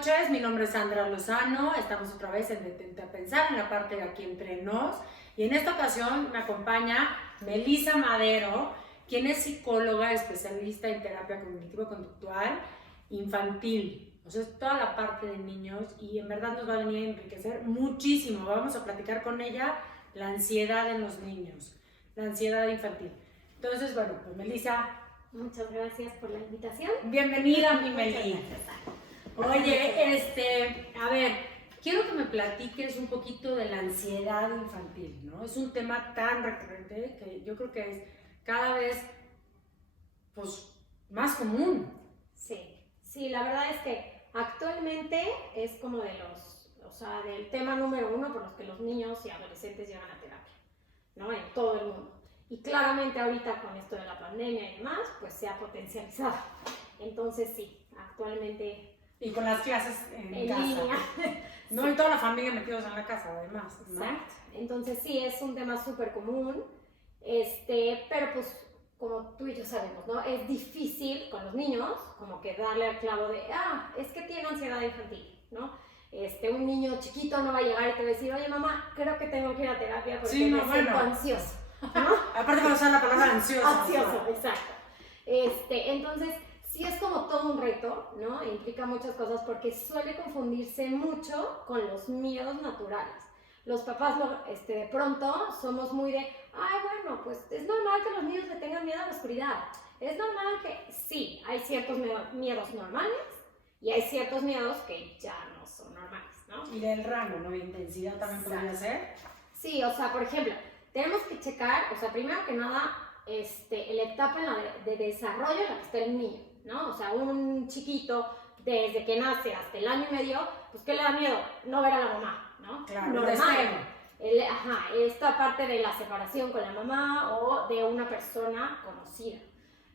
noches, mi nombre es Sandra Lozano, estamos otra vez en Detente a Pensar, en la parte de Aquí Entre Nos, y en esta ocasión me acompaña Melissa Madero, quien es psicóloga especialista en terapia cognitivo-conductual infantil, o sea, es toda la parte de niños, y en verdad nos va a venir a enriquecer muchísimo. Vamos a platicar con ella la ansiedad en los niños, la ansiedad infantil. Entonces, bueno, pues Melissa, muchas gracias por la invitación. Bienvenida, mi Melissa. Oye, a ver, quiero que me platiques un poquito de la ansiedad infantil, ¿no? Es un tema tan recurrente que yo creo que es cada vez, pues, más común. Sí, la verdad es que actualmente es como de del tema número uno por los que los niños y adolescentes llegan a terapia, ¿no? En todo el mundo. Y claramente ahorita con esto de la pandemia y demás, pues se ha potencializado. Entonces sí, actualmente... Y con las clases en casa. Línea. No, y toda la familia metidos en la casa, además, ¿no? Exacto. Entonces sí, es un tema súper común, pero pues como tú y yo sabemos, ¿no? Es difícil con los niños como que darle al clavo de, es que tiene ansiedad infantil, ¿no? Un niño chiquito no va a llegar y te va a decir, oye mamá, creo que tengo que ir a terapia porque me siento ansioso, ¿no? Aparte de usar la palabra ansioso. Ansioso, exacto. Entonces, sí es como todo un reto, ¿no? Implica muchas cosas porque suele confundirse mucho con los miedos naturales. Los papás de pronto somos muy de, bueno, pues es normal que los niños le tengan miedo a la oscuridad. Es normal que, sí, hay ciertos miedos normales y hay ciertos miedos que ya no son normales, ¿no? Y del rango, ¿no? De intensidad también podría ser. Sí, o sea, por ejemplo, tenemos que checar, o sea, primero que nada, la etapa de desarrollo en la que está el niño, ¿no? O sea, un chiquito, desde que nace hasta el año y medio, pues ¿qué le da miedo? No ver a la mamá, ¿no? Claro, normal. Esta parte de la separación con la mamá o de una persona conocida.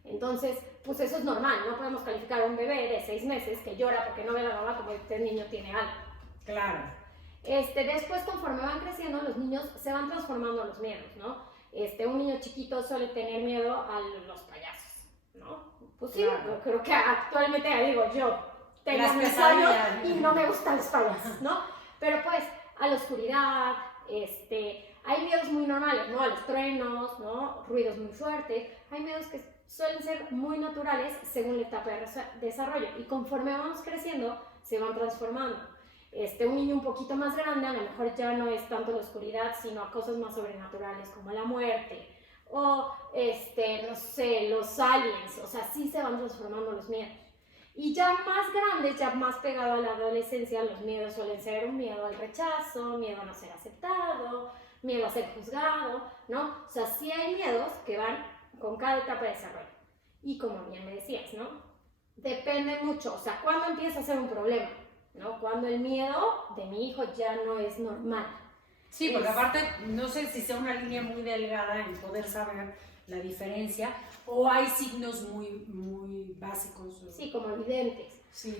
Entonces, pues eso es normal, no podemos calificar a un bebé de 6 meses que llora porque no ve a la mamá como este niño tiene algo. Claro. Después, conforme van creciendo, los niños se van transformando los miedos, ¿no? Un niño chiquito suele tener miedo a los payasos, ¿no? Pues sí, claro. Yo creo que actualmente, digo, yo tengo mis años y no me gustan los payasos, ¿no? Pero pues, a la oscuridad, hay miedos muy normales, ¿no? A los truenos, ¿no? Ruidos muy fuertes. Hay miedos que suelen ser muy naturales según la etapa de desarrollo. Y conforme vamos creciendo, se van transformando. Un niño un poquito más grande, a lo mejor ya no es tanto la oscuridad, sino cosas más sobrenaturales como la muerte o, no sé, los aliens. O sea, sí se van transformando los miedos. Y ya más grandes, ya más pegado a la adolescencia, los miedos suelen ser un miedo al rechazo, miedo a no ser aceptado, miedo a ser juzgado, ¿no? O sea, sí hay miedos que van con cada etapa de desarrollo. Y como bien me decías, ¿no? Depende mucho, o sea, ¿cuándo empieza a ser un problema? ¿No? Cuando el miedo de mi hijo ya no es normal. Sí, porque aparte, no sé si sea una línea muy delgada en poder saber la diferencia, o hay signos muy básicos. Sí, como evidentes. Sí.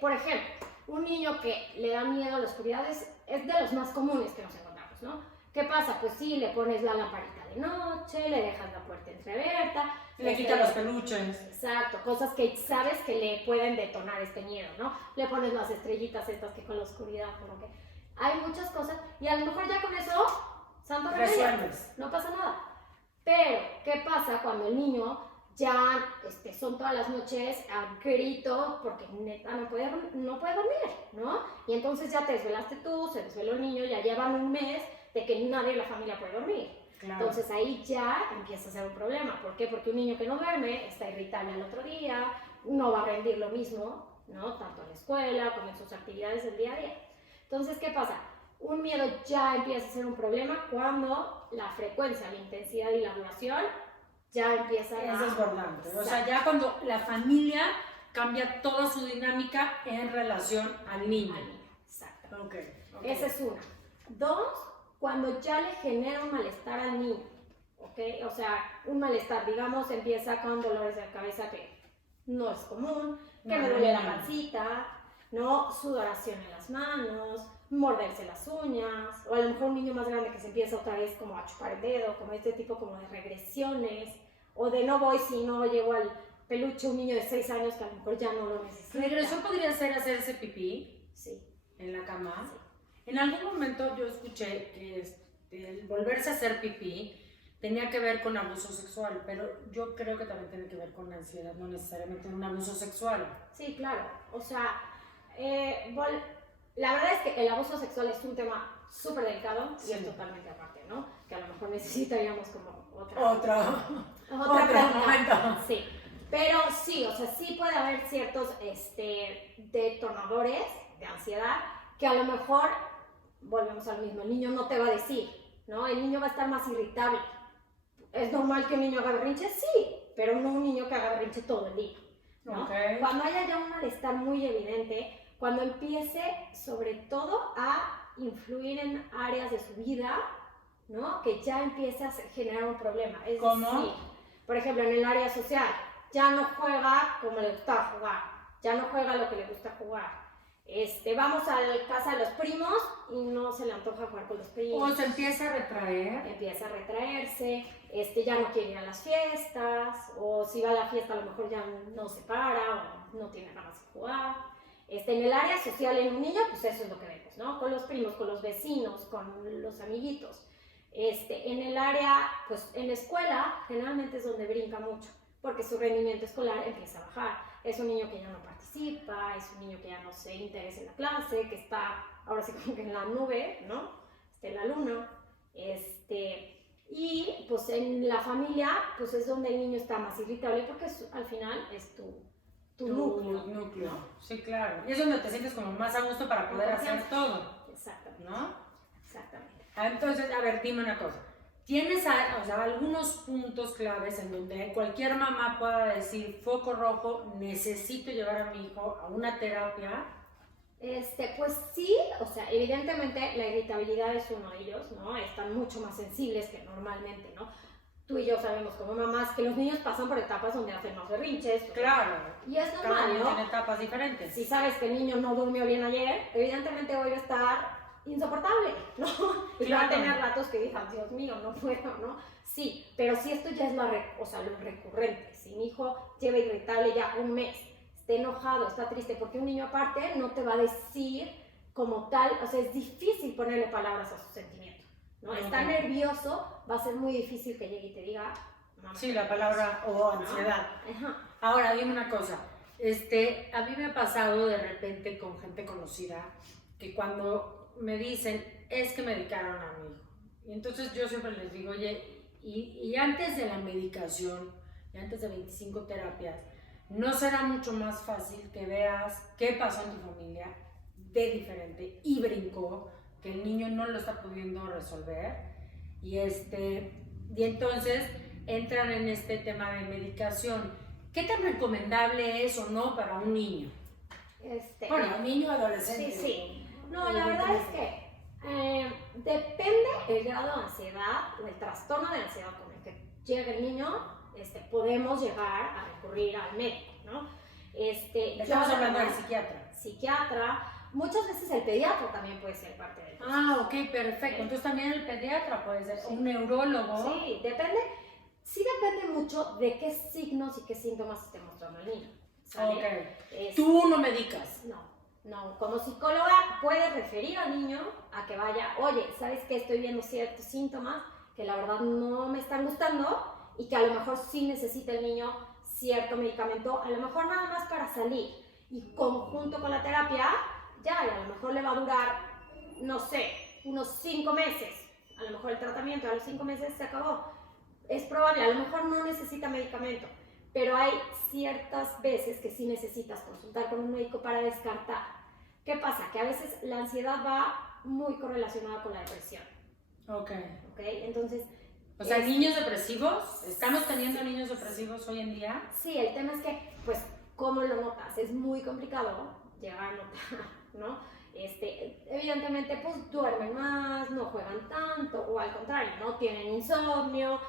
Por ejemplo, un niño que le da miedo a la oscuridad es de los más comunes que nos encontramos, ¿no? ¿Qué pasa? Pues sí, le pones la lamparita de noche, le dejas la puerta entreabierta, le quitas los peluches. Exacto, cosas que sabes que le pueden detonar este miedo, ¿no? Le pones las estrellitas estas que con la oscuridad, como que hay muchas cosas y a lo mejor ya con eso, santo remedio, no pasa nada. Pero, ¿qué pasa cuando el niño ya son todas las noches a grito porque neta no puede dormir, ¿no? Y entonces ya te desvelaste tú, se desveló el niño, ya llevan un mes de que nadie en la familia puede dormir. Claro. Entonces ahí ya empieza a ser un problema. ¿Por qué? Porque un niño que no duerme está irritable al otro día, no va a rendir lo mismo, ¿no? Tanto en la escuela como en sus actividades del día a día. Entonces, ¿qué pasa? Un miedo ya empieza a ser un problema cuando la frecuencia, la intensidad y la duración ya empiezan a... Es desbordante. O sea, ya cuando la familia cambia toda su dinámica en relación al niño. Exacto. Okay. Esa es una. 2, cuando ya le genera un malestar al niño, ¿ok? O sea, un malestar, digamos, empieza con dolores de cabeza que no es común, que me duele la pancita, ¿no? Sudoración en las manos, morderse las uñas, o a lo mejor un niño más grande que se empieza otra vez como a chupar el dedo, como este tipo como de regresiones, o de no voy si no llego peluche, un niño de 6 años que a lo mejor ya no lo necesita. Regreso podría ser hacerse pipí Sí. en la cama. Sí. En algún momento yo escuché que el volverse a hacer pipí tenía que ver con abuso sexual, pero yo creo que también tiene que ver con ansiedad, no necesariamente un abuso sexual. Sí, claro. O sea, la verdad es que el abuso sexual es un tema súper delicado y es totalmente aparte, ¿no? Que a lo mejor necesitaríamos como Otro momento. Sí. Pero sí, o sea, sí puede haber ciertos detonadores de ansiedad que a lo mejor, volvemos al mismo, el niño no te va a decir, ¿no? El niño va a estar más irritable. ¿Es normal que un niño haga berrinche? Sí, pero no un niño que haga berrinche todo el día, ¿no? Okay. Cuando haya ya un malestar muy evidente, cuando empiece sobre todo a influir en áreas de su vida, ¿no? Que ya empieza a generar un problema. Es ¿Cómo? decir, por ejemplo, en el área social, ya no juega como le gustaba jugar, ya no juega lo que le gusta jugar. Vamos a la casa de los primos y no se le antoja jugar con los primos. O se empieza a retraer. Empieza a retraerse, ya no quiere ir a las fiestas, o si va a la fiesta a lo mejor ya no se para, o no tiene ganas de jugar. En el área social en un niño, pues eso es lo que vemos, ¿no? Con los primos, con los vecinos, con los amiguitos. En el área, pues en la escuela, generalmente es donde brinca mucho, porque su rendimiento escolar empieza a bajar. Es un niño que ya no participa, es un niño que ya no se interesa en la clase, que está ahora sí como que en la nube, ¿no? En la luna. Y pues en la familia, pues es donde el niño está más irritable, porque al final es tu núcleo. Sí, claro. Y es donde te sientes como más a gusto para poder hacer todo. Exactamente. ¿No? Exactamente. Entonces, a ver, dime una cosa. ¿Tienes algunos puntos claves en donde cualquier mamá pueda decir, foco rojo, necesito llevar a mi hijo a una terapia? Pues sí, o sea, evidentemente la irritabilidad es uno de ellos, ¿no? Están mucho más sensibles que normalmente, ¿no? Tú y yo sabemos como mamás que los niños pasan por etapas donde hacen más berrinches. Claro. Y es Cada normal, niño ¿no? tiene etapas diferentes. Si sabes que el niño no durmió bien ayer, evidentemente hoy va a estar insoportable, ¿no? Y va a tener ratos que digan, Dios mío, no puedo, ¿no? Sí, pero si esto ya es lo recurrente, si mi hijo lleva irritable ya un mes, está enojado, está triste, porque un niño aparte no te va a decir como tal, o sea, es difícil ponerle palabras a sus sentimientos, ¿no? Okay. Está nervioso, va a ser muy difícil que llegue y te diga, mamá. Sí, la palabra o ansiedad. Ajá. Ahora, dime una cosa, a mí me ha pasado de repente con gente conocida que cuando me dicen, es que medicaron a mi hijo. Y entonces yo siempre les digo, oye, y antes de la medicación, y antes de 25 terapias, ¿no será mucho más fácil que veas qué pasó en tu familia de diferente y brincó, que el niño no lo está pudiendo resolver? Y entonces entran en este tema de medicación. ¿Qué tan recomendable es o no para un niño? Bueno, un niño adolescente. Sí, sí. No, la verdad es que depende el grado de ansiedad o el trastorno de ansiedad con el que llega el niño, podemos llegar a recurrir al médico, ¿no? Estamos hablando del psiquiatra. Psiquiatra, muchas veces el pediatra también puede ser parte del proceso. Ah, ok, perfecto. Entonces también el pediatra puede ser, un neurólogo. Sí, depende mucho de qué signos y qué síntomas esté mostrando el niño. ¿Sale? Ok. Tú no medicas. No, como psicóloga puedes referir al niño a que vaya, oye, ¿sabes qué? Estoy viendo ciertos síntomas que la verdad no me están gustando y que a lo mejor sí necesita el niño cierto medicamento, a lo mejor nada más para salir. Y conjunto con la terapia, y a lo mejor le va a durar, no sé, unos 5 meses. A lo mejor el tratamiento a los 5 meses se acabó. Es probable, a lo mejor no necesita medicamento. Pero hay ciertas veces que sí necesitas consultar con un médico para descartar. ¿Qué pasa? Que a veces la ansiedad va muy correlacionada con la depresión. Ok. Entonces... O sea, ¿niños depresivos? ¿Estamos teniendo niños depresivos hoy en día? Sí, el tema es que, pues, ¿cómo lo notas? Es muy complicado llegar a notar, ¿no? Evidentemente, pues, duermen más, no juegan tanto, o al contrario, ¿no? Tienen insomnio,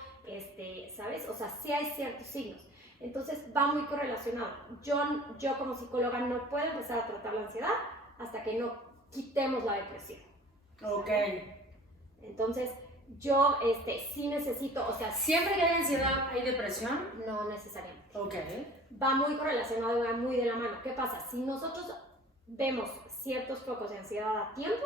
¿sabes? O sea, sí hay ciertos signos. Entonces va muy correlacionado. Yo como psicóloga no puedo empezar a tratar la ansiedad hasta que no quitemos la depresión. Ok. Entonces yo sí necesito, o sea... ¿Siempre que hay ansiedad hay depresión? No necesariamente. Ok. va muy correlacionado y va muy de la mano. ¿Qué pasa? Si nosotros vemos ciertos focos de ansiedad a tiempo,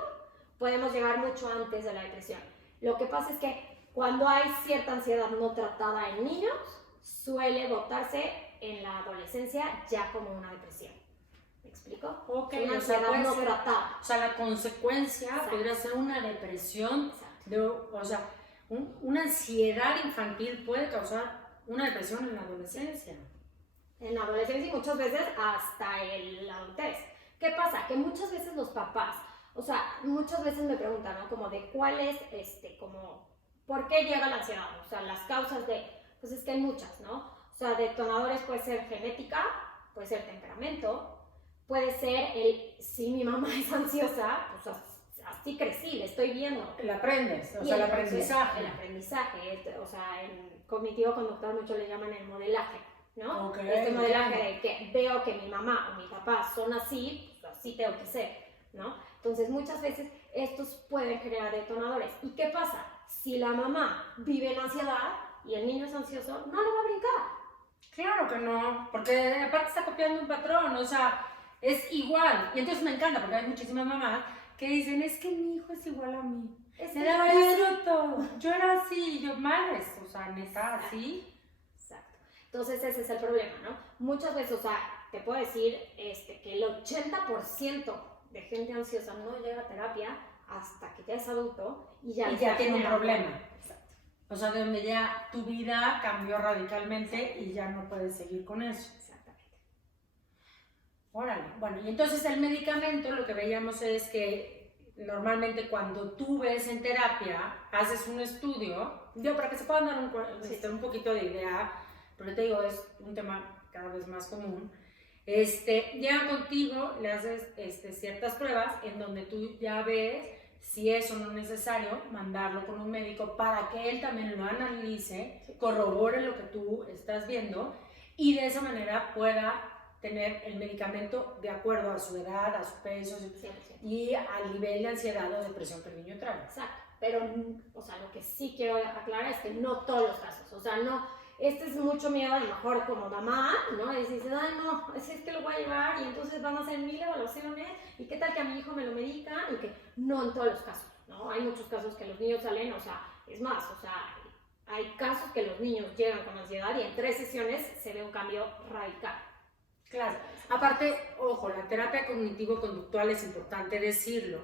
podemos llegar mucho antes de la depresión. Lo que pasa es que cuando hay cierta ansiedad no tratada en niños, suele botarse en la adolescencia ya como una depresión. ¿Me explico? Ok, una o sea, ansiedad no tratada. O sea, la consecuencia Exacto. podría ser una depresión, Exacto. o sea, una ansiedad infantil puede causar una depresión en la adolescencia. En la adolescencia y muchas veces hasta la adultez. ¿Qué pasa? Que muchas veces los papás, o sea, muchas veces me preguntan, ¿no? Como de cuál es, como, ¿por qué llega la ansiedad? O sea, las causas de, pues es que hay muchas, ¿no? O sea, detonadores puede ser genética, puede ser temperamento, puede ser si mi mamá es ansiosa, pues así crecí, le estoy viendo. El aprendes, o sea, el aprendizaje. El aprendizaje, o sea, en cognitivo conductual muchos le llaman el modelaje, ¿no? Okay, este modelaje de que veo que mi mamá o mi papá son así, pues así tengo que ser, ¿no? Entonces muchas veces estos pueden generar detonadores. ¿Y qué pasa? Si la mamá vive en ansiedad y el niño es ansioso, no le va a brincar. Claro que no, porque aparte está copiando un patrón, o sea, es igual. Y entonces me encanta, porque hay muchísimas mamás que dicen, es que mi hijo es igual a mí. Yo era así, yo madres, o sea, neta, así. Exacto. Entonces ese es el problema, ¿no? Muchas veces, o sea, te puedo decir que el 80% de gente ansiosa no llega a terapia hasta que ya es adulto y ya tiene un problema. Exacto. O sea, de donde ya tu vida cambió radicalmente y ya no puedes seguir con eso. Exactamente. Órale. Bueno, y entonces el medicamento, lo que veíamos es que normalmente cuando tú ves en terapia, haces un estudio, para que se puedan dar un poquito de idea, porque te digo, es un tema cada vez más común. Llegan contigo, le haces ciertas pruebas en donde tú ya ves si es o no necesario mandarlo con un médico para que él también lo analice, corrobore lo que tú estás viendo y de esa manera pueda tener el medicamento de acuerdo a su edad, a su peso y al nivel de ansiedad o depresión que el niño trae. Exacto, pero, o sea, lo que sí quiero aclarar es que no todos los casos, o sea, no, es mucho miedo a lo mejor como mamá, ¿no? Y dices, ay, no, es que lo voy a llevar y entonces van a hacer 1000 evaluaciones y qué tal que a mi hijo me lo medican y que no en todos los casos, ¿no? Hay muchos casos que los niños salen, o sea, es más, o sea, hay casos que los niños llegan con ansiedad y en 3 sesiones se ve un cambio radical. Claro, aparte, ojo, la terapia cognitivo-conductual es importante decirlo,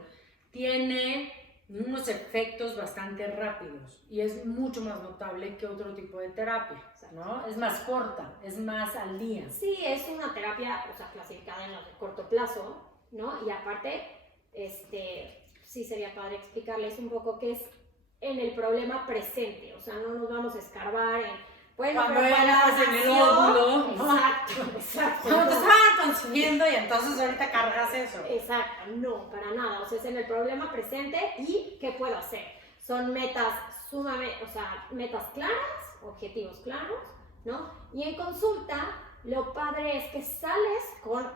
tiene unos efectos bastante rápidos y es mucho más notable que otro tipo de terapia, ¿no? Es más corta, es más al día. Sí, es una terapia, o sea, clasificada en los de corto plazo, ¿no? Y aparte, sí sería padre explicarles un poco qué es en el problema presente, o sea, no nos vamos a escarbar en... Bueno, cuando eras en el óvulo, exacto. Cuando te estaban consumiendo y entonces ahorita cargas eso. Exacto, no, para nada. O sea, es en el problema presente y ¿qué puedo hacer? Son metas sumamente, o sea, metas claras, objetivos claros, ¿no? Y en consulta, lo padre es que sales con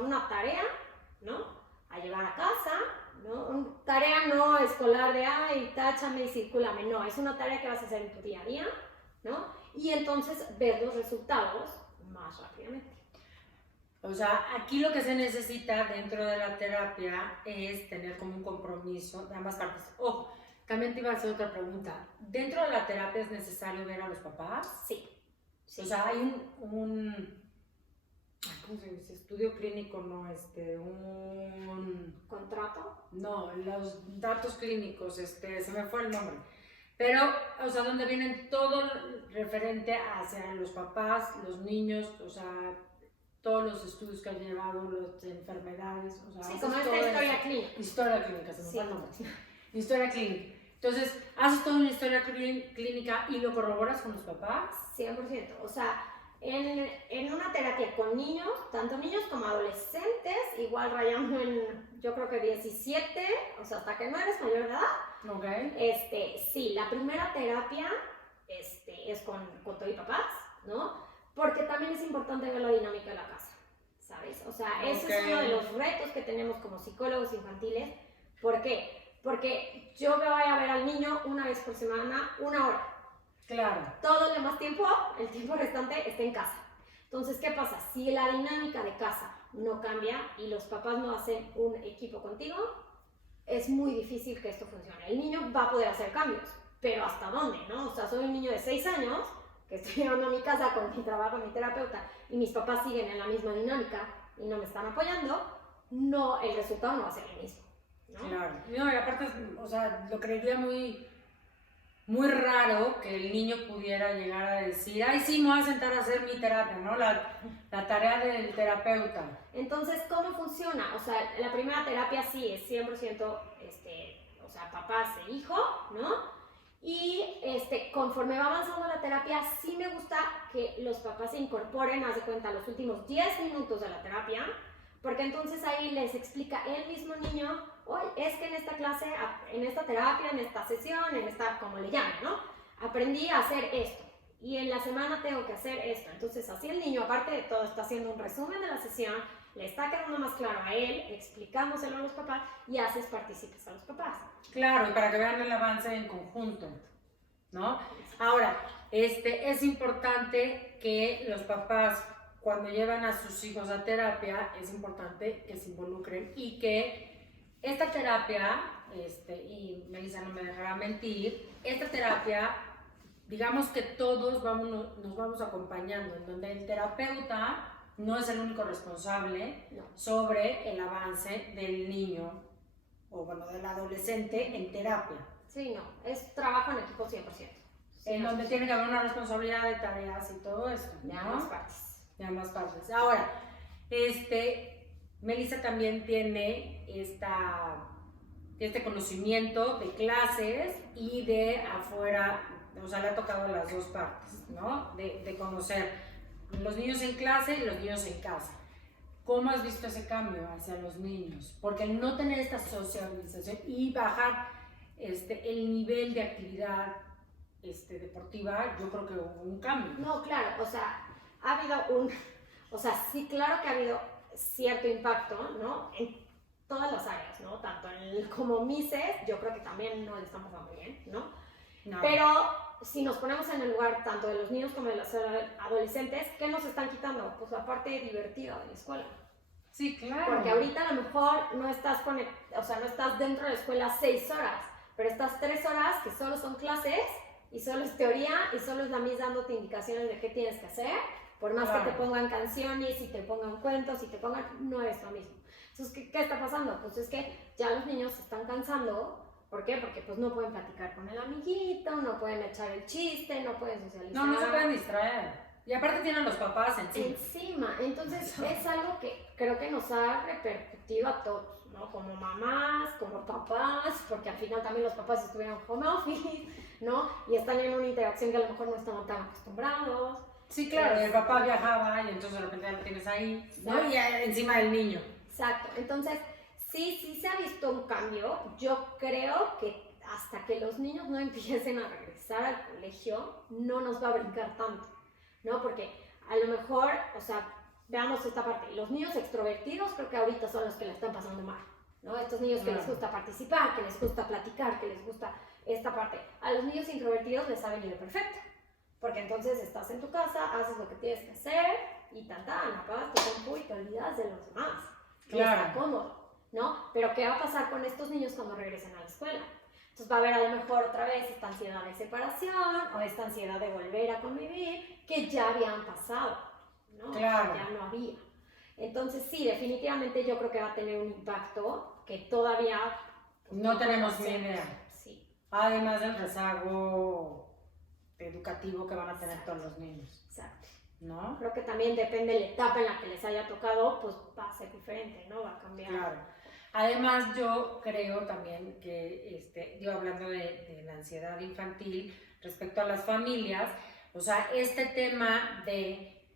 una tarea, ¿no? A llevar a casa, ¿no? Tarea no escolar de, ay, táchame y circúlame, no, es una tarea que vas a hacer en tu día a día, ¿no? Y entonces ver los resultados más rápidamente. O sea, aquí lo que se necesita dentro de la terapia es tener como un compromiso de ambas partes. Ojo, también te iba a hacer otra pregunta. ¿Dentro de la terapia es necesario ver a los papás? Sí. O sea, hay un ¿cómo se dice? Estudio clínico, no, un... ¿Contrato? No, los datos clínicos, se me fue el nombre. Pero, o sea, donde vienen todo referente hacia los papás, los niños, o sea, todos los estudios que han llevado, las enfermedades, o sea... Sí, como esta historia clínica. Historia clínica, se me fue el nombre. Historia clínica. Entonces, haces toda una historia clínica y lo corroboras con los papás. 100%. O sea, en una terapia con niños, tanto niños como adolescentes, igual rayando en, yo creo que 17, o sea, hasta que no eres mayor de edad. Ok. Sí, la primera terapia es con todo y papás, ¿no? Porque también es importante ver la dinámica de la casa, ¿sabes? O sea, ese es uno de los retos que tenemos como psicólogos infantiles. ¿Por qué? Porque yo voy a ver al niño una vez por semana, 1 hora. Claro. Todo el demás tiempo, el tiempo restante está en casa. Entonces, ¿qué pasa? Si la dinámica de casa no cambia y los papás no hacen un equipo contigo, es muy difícil que esto funcione. El niño va a poder hacer cambios, pero ¿hasta dónde, no? O sea, soy un niño de 6 años que estoy llegando a mi casa con mi trabajo, mi terapeuta, y mis papás siguen en la misma dinámica y no me están apoyando, no, el resultado no va a ser el mismo, ¿no? Claro. No, y aparte, o sea, lo creería muy raro que el niño pudiera llegar a decir, ay, sí, me voy a sentar a hacer mi terapia, ¿no? La tarea del terapeuta. Entonces, ¿cómo funciona? O sea, la primera terapia sí es 100%, o sea, papás e hijo, ¿no? Y conforme va avanzando la terapia, sí me gusta que los papás se incorporen, haz de cuenta, los últimos 10 minutos de la terapia, porque entonces ahí les explica el mismo niño, oye, es que en esta clase, en esta terapia, en esta sesión, en esta, como le llaman, ¿no? Aprendí a hacer esto y en la semana tengo que hacer esto. Entonces así el niño, aparte de todo, está haciendo un resumen de la sesión, le está quedando más claro a él, explicándoselo a los papás y haces partícipes a los papás. Claro, y para que vean el avance en conjunto, ¿no? Ahora, es importante que los papás, cuando llevan a sus hijos a terapia, es importante que se involucren y que esta terapia, y Melissa no me dejará mentir, esta terapia, digamos que todos nos vamos acompañando, en donde el terapeuta no es el único responsable sobre el avance del niño o bueno, del adolescente en terapia. Sí, no, es trabajo en equipo 100%. En donde tiene que haber una responsabilidad de tareas y todo esto, ¿no? De ambas partes. De ambas partes. Ahora, Melissa también tiene este conocimiento de clases y de afuera, o sea, le ha tocado las dos partes, ¿no? De conocer los niños en clase y los niños en casa. ¿Cómo has visto ese cambio hacia los niños? Porque el no tener esta socialización y bajar el nivel de actividad deportiva, yo creo que hubo un cambio. No, claro, o sea, ha habido sí, claro que ha habido cierto impacto, ¿no? En todas las áreas, ¿no? Tanto como Mises, yo creo que también no le estamos dando bien, ¿no? No. Pero si nos ponemos en el lugar tanto de los niños como de los adolescentes, ¿qué nos están quitando? Pues la parte divertida de la escuela. Sí, claro. Porque ahorita a lo mejor no estás no estás dentro de la escuela 6 horas, pero estás 3 horas que solo son clases y solo es teoría y solo es la Miss dándote indicaciones de qué tienes que hacer, por más que te pongan canciones y te pongan cuentos y te pongan, no es lo mismo. Entonces, ¿qué está pasando? Pues es que ya los niños se están cansando. ¿Por qué? Porque pues no pueden platicar con el amiguito, no pueden echar el chiste, no pueden socializar. No se pueden distraer. Y aparte tienen los papás encima. Entonces es algo que creo que nos ha repercutido a todos, ¿no? Como mamás, como papás, porque al final también los papás estuvieron home office, ¿no? Y están en una interacción que a lo mejor no estaban tan acostumbrados. Sí, claro, el papá viajaba y entonces de repente ya lo tienes ahí, ¿no? Y encima del niño. Exacto. Entonces, sí se ha visto un cambio. Yo creo que hasta que los niños no empiecen a regresar al colegio, no nos va a brincar tanto, ¿no? Porque a lo mejor, o sea, veamos esta parte, los niños extrovertidos creo que ahorita son los que la están pasando mal, ¿no? Estos niños que les gusta participar, que les gusta platicar, que les gusta esta parte. A los niños introvertidos les ha venido perfecto, porque entonces estás en tu casa, haces lo que tienes que hacer y apagas tu compu y te olvidas de los demás. Claro. Y está cómodo, ¿no? Pero ¿qué va a pasar con estos niños cuando regresen a la escuela? Entonces va a haber a lo mejor otra vez esta ansiedad de separación o esta ansiedad de volver a convivir que ya habían pasado, ¿no? Claro. Ya no había. Entonces sí, definitivamente yo creo que va a tener un impacto que todavía no tenemos ni idea. Sí. Además del rezago educativo que van a tener todos los niños. Exacto. ¿No? Creo que también depende de la etapa en la que les haya tocado, pues va a ser diferente, ¿no? Va a cambiar. Claro. Además, yo creo también que, yo hablando de la ansiedad infantil respecto a las familias, o sea, este tema de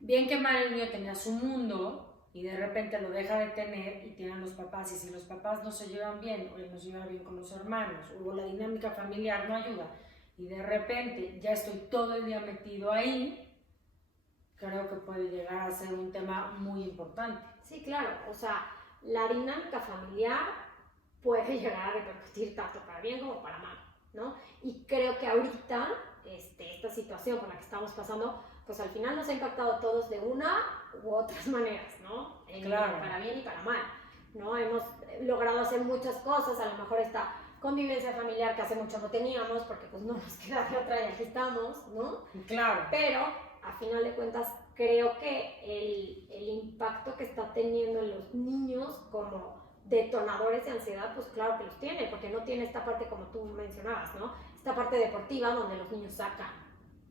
bien que mal el niño tenía su mundo y de repente lo deja de tener y tienen los papás, y si los papás no se llevan bien o él no se lleva bien con los hermanos o la dinámica familiar no ayuda y de repente ya estoy todo el día metido ahí, creo que puede llegar a ser un tema muy importante. Sí, claro, o sea, la dinámica familiar puede llegar a repercutir tanto para bien como para mal, ¿no? Y creo que ahorita, esta situación por la que estamos pasando, pues al final nos ha impactado a todos de una u otras maneras, ¿no? Claro. Para bien y para mal, ¿no? Hemos logrado hacer muchas cosas, a lo mejor esta convivencia familiar que hace mucho no teníamos, porque pues no nos queda de otra y aquí estamos, ¿no? Claro. Pero, a final de cuentas, creo que el impacto que está teniendo en los niños como detonadores de ansiedad, pues claro que los tiene, porque no tiene esta parte como tú mencionabas, ¿no? Esta parte deportiva donde los niños sacan,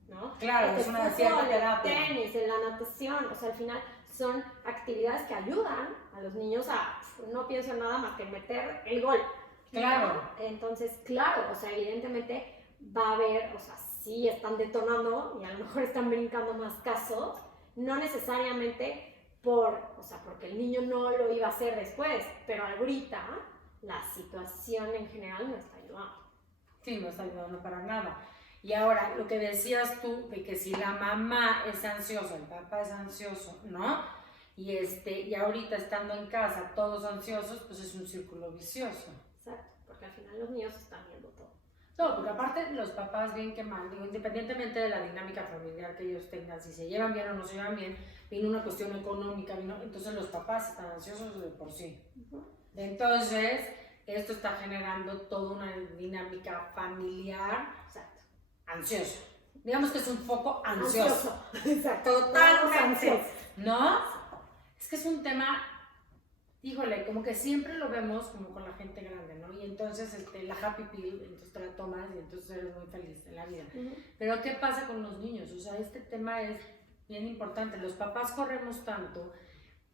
¿no? Claro, es una cierta terapia. El tenis, en la natación, o sea, al final son actividades que ayudan a los niños a, no pienso en nada más que meter el gol. Claro. ¿No? Entonces, claro, o sea, evidentemente va a haber, o sea, sí están detonando y a lo mejor están brincando más casos, no necesariamente porque el niño no lo iba a hacer después, pero ahorita la situación en general no está ayudando. Sí, no está ayudando para nada. Y ahora, lo que decías tú, de que si la mamá es ansiosa, el papá es ansioso, ¿no? Y ahorita estando en casa todos ansiosos, pues es un círculo vicioso. Exacto, porque al final los niños están viendo todo. No, porque aparte los papás bien que mal, digo, independientemente de la dinámica familiar que ellos tengan, si se llevan bien o no se llevan bien, viene una cuestión económica, entonces los papás están ansiosos de por sí. Entonces, esto está generando toda una dinámica familiar. Exacto. Ansiosa. Digamos que es un foco ansioso. Exacto. Totalmente ansioso. ¿No? Es que es un tema, híjole, como que siempre lo vemos como con la gente grande, ¿no? Y entonces la happy pill, entonces te la tomas y entonces eres muy feliz en la vida. Pero ¿qué pasa con los niños? O sea, este tema es bien importante. Los papás corremos tanto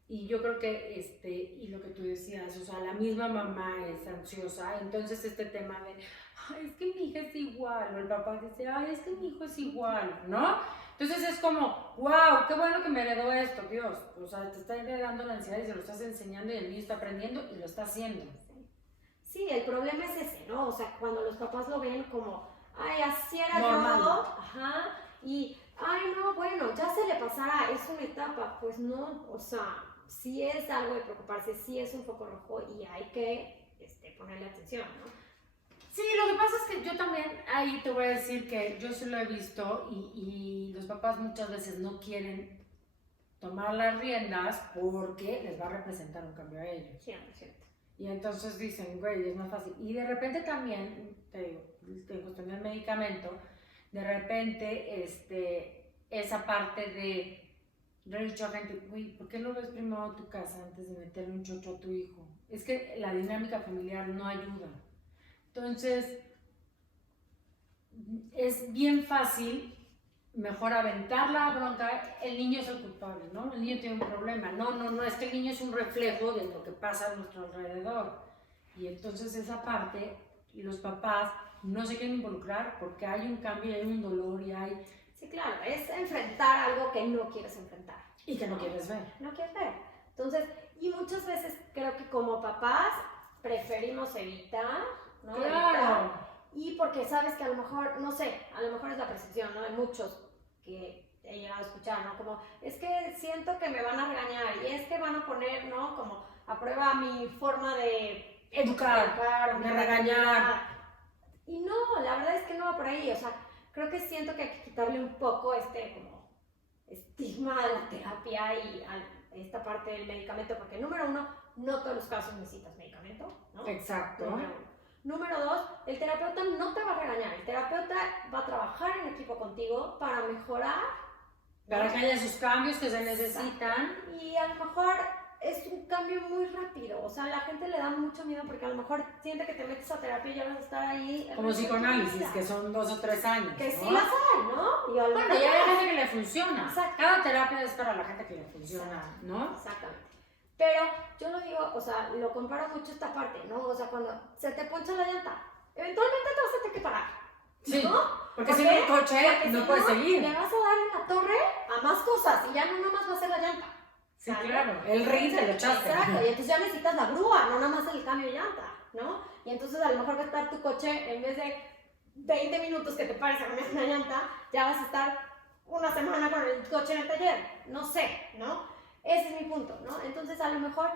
y yo creo que, y lo que tú decías, o sea, la misma mamá es ansiosa, entonces este tema de, ay, es que mi hija es igual, o el papá dice, ay, es que mi hijo es igual, ¿no? Entonces es como, wow, qué bueno que me heredó esto, Dios. O sea, te está heredando la ansiedad y se lo estás enseñando y el niño está aprendiendo y lo está haciendo. Sí, el problema es ese, ¿no? O sea, cuando los papás lo ven como, ay, así era normal. yo, ajá, y, ay, no, bueno, ya se le pasará, es una etapa. Pues no, o sea, sí es algo de preocuparse, sí es un foco rojo y hay que ponerle atención, ¿no? Sí, lo que pasa es que yo también, ahí te voy a decir que yo sí lo he visto y los papás muchas veces no quieren tomar las riendas porque les va a representar un cambio a ellos. Sí, es cierto. Y entonces dicen, güey, es más fácil. Y de repente también, te digo, en cuestión del medicamento, de repente esa parte de, yo he dicho a gente, güey, ¿por qué no ves primero a tu casa antes de meterle un chocho a tu hijo? Es que la dinámica familiar no ayuda. Entonces, es bien fácil, mejor aventar la bronca, el niño es el culpable, ¿no? El niño tiene un problema. No, es que el niño es un reflejo de lo que pasa a nuestro alrededor. Y entonces esa parte, los papás no se quieren involucrar porque hay un cambio, hay un dolor y hay... Sí, claro, es enfrentar algo que no quieres enfrentar. Y que no quieres ver. No quieres ver. Entonces, y muchas veces creo que como papás preferimos evitar, ¿no? Claro. Evitar, y porque sabes que a lo mejor, no sé, a lo mejor es la percepción, ¿no? De muchos que he llegado a escuchar, ¿no? Como, es que siento que me van a regañar y es que van a poner, ¿no? Como a prueba mi forma de educar, de regañar. Y no, la verdad es que no va por ahí, o sea, creo que siento que hay que quitarle un poco como estigma a la terapia y a esta parte del medicamento, porque número uno, no todos los casos necesitas medicamento, ¿no? Exacto. Número uno. Número dos, el terapeuta no te va a regañar, el terapeuta va a trabajar en equipo contigo para mejorar. Para que haya esos cambios que se necesitan. Y a lo mejor es un cambio muy rápido, o sea, a la gente le da mucho miedo porque a lo mejor siente que te metes a terapia y ya vas a estar ahí. Como psicoanálisis, que son 2 o 3 años. Que ¿no? sí las hay, ¿no? Y bueno, ya hay gente que le funciona. Exacto. Cada terapia es para la gente que le funciona, ¿no? Exactamente. Pero yo lo digo, o sea, lo comparo mucho esta parte, ¿no? O sea, cuando se te poncha la llanta, eventualmente te vas a tener que parar. Sí, ¿no? porque si no el coche no puede seguir. Le vas a dar en la torre a más cosas y ya no nada más va a ser la llanta. Sí, ¿vale? Claro, el ring te lo echaste. Exacto, y entonces ya necesitas la grúa, no nada más el cambio de llanta, ¿no? Y entonces a lo mejor va a estar tu coche, en vez de 20 minutos que te pares a cambiar una llanta, ya vas a estar una semana con el coche en el taller, no sé, ¿no? Ese es mi punto, ¿no? Entonces a lo mejor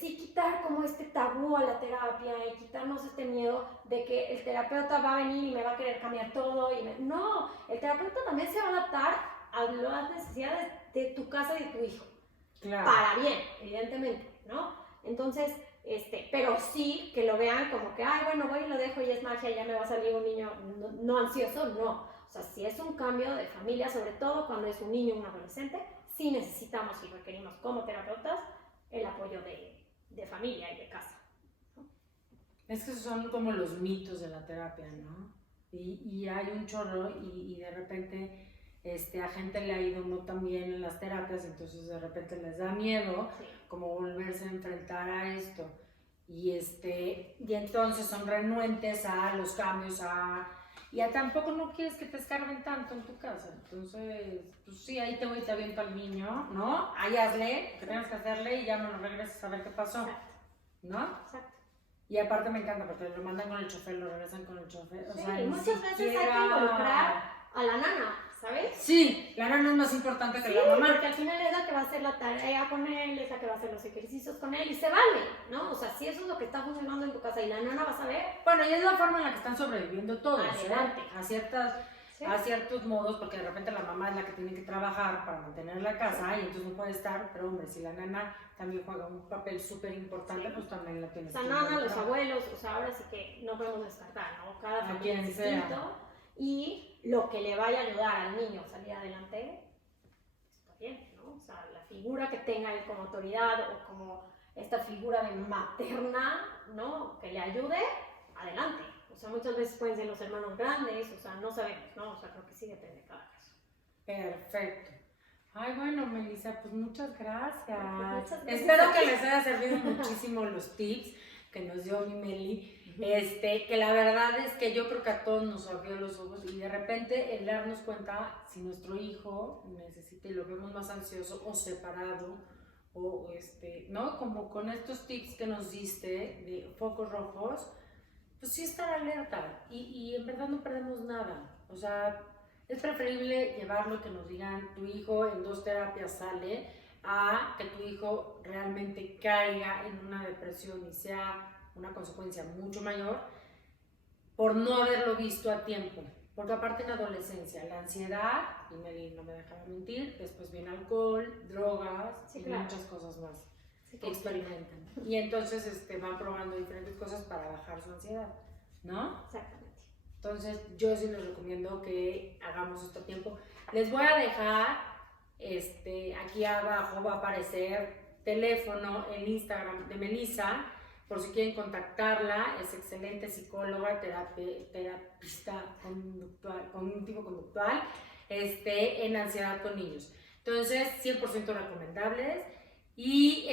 sí quitar como este tabú a la terapia y quitarnos este miedo de que el terapeuta va a venir y me va a querer cambiar todo. No, el terapeuta también se va a adaptar a las necesidades de tu casa y de tu hijo. Claro. Para bien, evidentemente, ¿no? Entonces, pero sí que lo vean como que, ay, bueno, voy y lo dejo y es magia, ya me va a salir un niño no ansioso, no. O sea, si es un cambio de familia, sobre todo cuando es un niño o un adolescente, sí necesitamos y requerimos como terapeutas el apoyo de familia y de casa. Es que esos son como los mitos de la terapia, ¿no? Y hay un chorro y de repente a gente le ha ido no tan bien en las terapias, entonces de repente les da miedo como volverse a enfrentar a esto. Y entonces son renuentes a los cambios, y tampoco no quieres que te escarben tanto en tu casa. Entonces, pues sí, ahí te voy, te aviento al niño, ¿no? Ahí hazle, que tengas que hacerle y ya me lo regresas a ver qué pasó, ¿no? Exacto. Y aparte me encanta porque lo mandan con el chofer, lo regresan con el chofer. O sea, y muchas veces hay que involucrar a la nana, ¿sabes? Sí, la nana es más importante que la mamá. Porque al final es la que va a hacer la tarea con él, es la que va a hacer los ejercicios con él y se vale, ¿no? O sea, si eso es lo que está funcionando en tu casa y la nana va a saber. Bueno, y es la forma en la que están sobreviviendo todos, Adelante. A ciertos modos, porque de repente la mamá es la que tiene que trabajar para mantener la casa y entonces no puede estar, pero hombre, si la nana también juega un papel súper importante, pues también la tienes que involucrar. O sea, nana, los abuelos, o sea, ahora sí que no podemos descartar, ¿no? Cada familia es distinto y lo que le vaya a ayudar al niño a salir adelante, está bien, ¿no? O sea, la figura que tenga él como autoridad o como esta figura de materna, ¿no? Que le ayude, adelante. O sea, muchas veces pueden ser los hermanos grandes, o sea, no sabemos, ¿no? O sea, creo que sí depende de cada caso. Perfecto. Ay, bueno, Melissa, pues muchas gracias. Muchas gracias. Espero que les haya servido muchísimo los tips que nos dio mi Meli. Que la verdad es que yo creo que a todos nos abrió los ojos y de repente el darnos cuenta si nuestro hijo necesita y lo vemos más ansioso o separado o ¿no? Como con estos tips que nos diste de focos rojos, pues sí estar alerta y en verdad no perdemos nada. O sea, es preferible llevarlo que nos digan tu hijo en 2 terapias sale a que tu hijo realmente caiga en una depresión y sea una consecuencia mucho mayor por no haberlo visto a tiempo. Porque aparte en adolescencia, la ansiedad, y Meli no me dejaba mentir, después viene alcohol, drogas y muchas cosas más que experimentan. Y entonces van probando diferentes cosas para bajar su ansiedad, ¿no? Exactamente. Entonces yo sí les recomiendo que hagamos esto a tiempo. Les voy a dejar, aquí abajo va a aparecer teléfono en Instagram de Melissa, por si quieren contactarla. Es excelente psicóloga, terapista cognitivo-conductual, en ansiedad con niños. Entonces, 100% recomendables. Y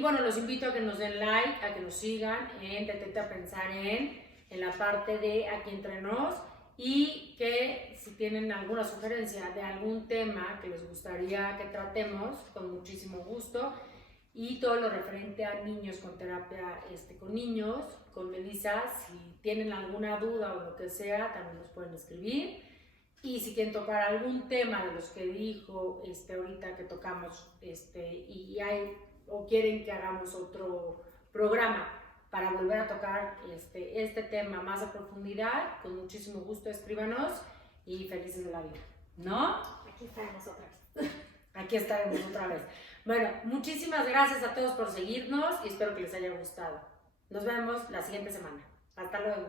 bueno, los invito a que nos den like, a que nos sigan en Detente a Pensar en la parte de Aquí Entre Nos, y que si tienen alguna sugerencia de algún tema que les gustaría que tratemos, con muchísimo gusto. Y todo lo referente a niños con terapia con niños, con Melissa, si tienen alguna duda o lo que sea, también nos pueden escribir. Y si quieren tocar algún tema de los que dijo ahorita que tocamos, o quieren que hagamos otro programa para volver a tocar este tema más a profundidad, con muchísimo gusto escríbanos y felices de la vida, ¿no? Aquí estaremos otra vez. Aquí estaremos otra vez. Bueno, muchísimas gracias a todos por seguirnos y espero que les haya gustado. Nos vemos la siguiente semana. Hasta luego.